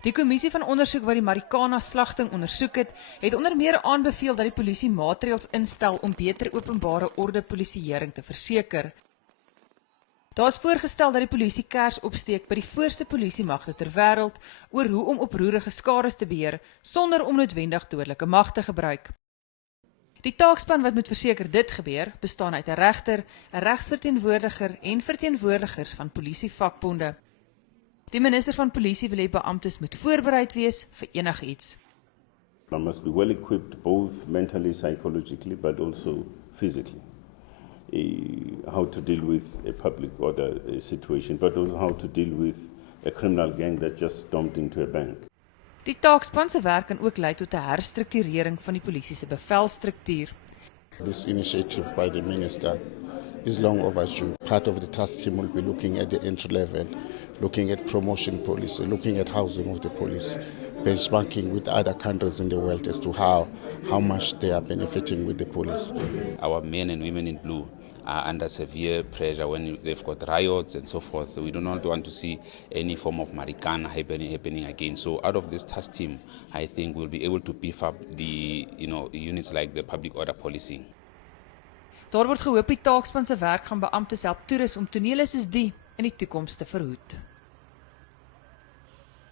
Die kommissie van ondersoek wat die Marikana-slagting ondersoek het onder meer aanbeveel dat die polisie maatreëls instel om beter openbare orde polisieering te verseker. Daar is voorgestel dat die polisie kers opsteek by die voorste polisiemagte ter wêreld oor hoe om oproerige skades te beheer sonder om noodwendig dodelike mag te gebruik. Die taakspan wat moet verseker dit gebeur, bestaan uit 'n regter, 'n regsverteenwoordiger en verteenwoordigers van polisievakbonde. Die minister van polisie wil hê beamptes moet voorbereid wees vir enigiets. One must be well equipped both mentally, psychologically, but also physically. How to deal with a public order situation, but also how to deal with a criminal gang that just stormed into a bank. Die taakspan se werk kan ook lei tot 'n herstrukturering van die polisie se bevelstruktuur. This initiative by the minister is long overdue. Part of the task team will be looking at the entry level, looking at promotion policy, looking at housing of the police, benchmarking with other countries in the world as to how much they are benefiting with the police. Our men and women in blue are under severe pressure when they've got riots and so forth. We do not want to see any form of Marikana happening again. So out of this task team, I think we'll be able to beef up the units like the public order policing. Daar word gehoop die taakspan se werk gaan beamptes help toerus om tonele soos die in die toekoms te verhoed.